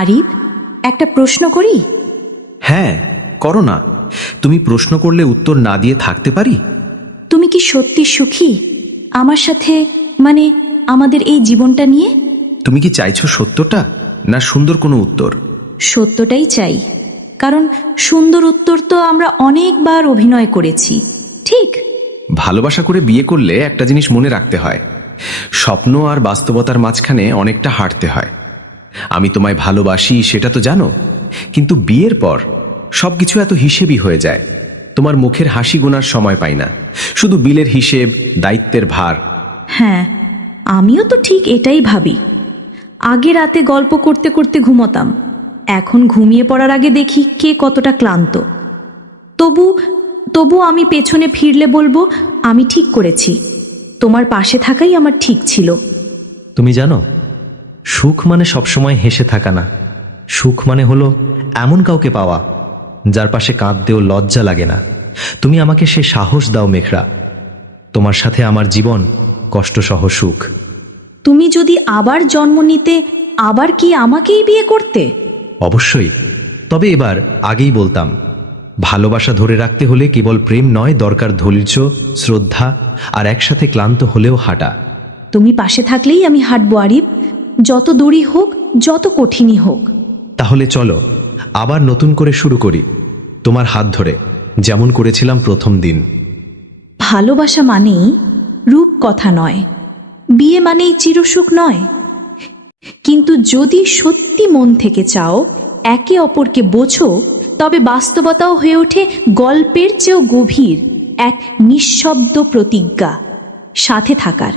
আরিফ, একটা প্রশ্ন করি? হ্যাঁ, করো না। তুমি প্রশ্ন করলে উত্তর না দিয়ে থাকতে পারি? তুমি কি সত্যি সুখী আমার সাথে, মানে আমাদের এই জীবনটা নিয়ে? তুমি কি চাইছো সত্যটা, না সুন্দর কোনো উত্তর? সত্যটাই চাই, কারণ সুন্দর উত্তর তো আমরা অনেকবার অভিনয় করেছি, ঠিক? ভালোবাসা করে বিয়ে করলে একটা জিনিস মনে রাখতে হয়, স্বপ্ন আর বাস্তবতার মাঝখানে অনেকটা হাঁটতে হয়। আমি তোমায় ভালোবাসি সেটা তো জানো, কিন্তু বিয়ের পর সবকিছু এত হিসেবই হয়ে যায়। তোমার মুখের হাসি গোনার সময় পাই না, শুধু বিলের হিসেব, দায়িত্বের ভার। হ্যাঁ, আমিও তো ঠিক এটাই ভাবি। আগে রাতে গল্প করতে করতে ঘুমোতাম, এখন ঘুমিয়ে পড়ার আগে দেখি কে কতটা ক্লান্ত। তবু তবু আমি পেছনে ফিরলে বলবো আমি ঠিক করেছি, তোমার পাশে থাকাই আমার ঠিক ছিল। তুমি জানো, সুখ মানে সবসময় হেসে থাকা না। সুখ মানে হলো এমন কাউকে পাওয়া যার পাশে কাঁদতেও লজ্জা লাগে না। তুমি আমাকে সে সাহস দাও মেঘরা। তোমার সাথে আমার জীবন কষ্টসহ সুখ। তুমি যদি আবার জন্ম নিতে, আবার কি আমাকেই বিয়ে করতে? অবশ্যই, তবে এবার আগেই বলতাম, ভালোবাসা ধরে রাখতে হলে কেবল প্রেম নয়, দরকার ধৈর্য, শ্রদ্ধা আর একসাথে ক্লান্ত হলেও হাঁটা। তুমি পাশে থাকলেই আমি হাঁটবো আরিফ, যত দূরই হোক, যত কঠিনই হোক। তাহলে চলো আবার নতুন করে শুরু করি, তোমার হাত ধরে, যেমন করেছিলাম প্রথম দিন। ভালোবাসা মানেই রূপ কথা নয়, বিয়ে মানেই চিরসুখ নয়, কিন্তু যদি সত্যি মন থেকে চাও, একে অপরকে বোঝো, তবে বাস্তবতাও হয়ে ওঠে গল্পের চেয়েও গভীর এক নিঃশব্দ প্রতিজ্ঞা, সাথে থাকার।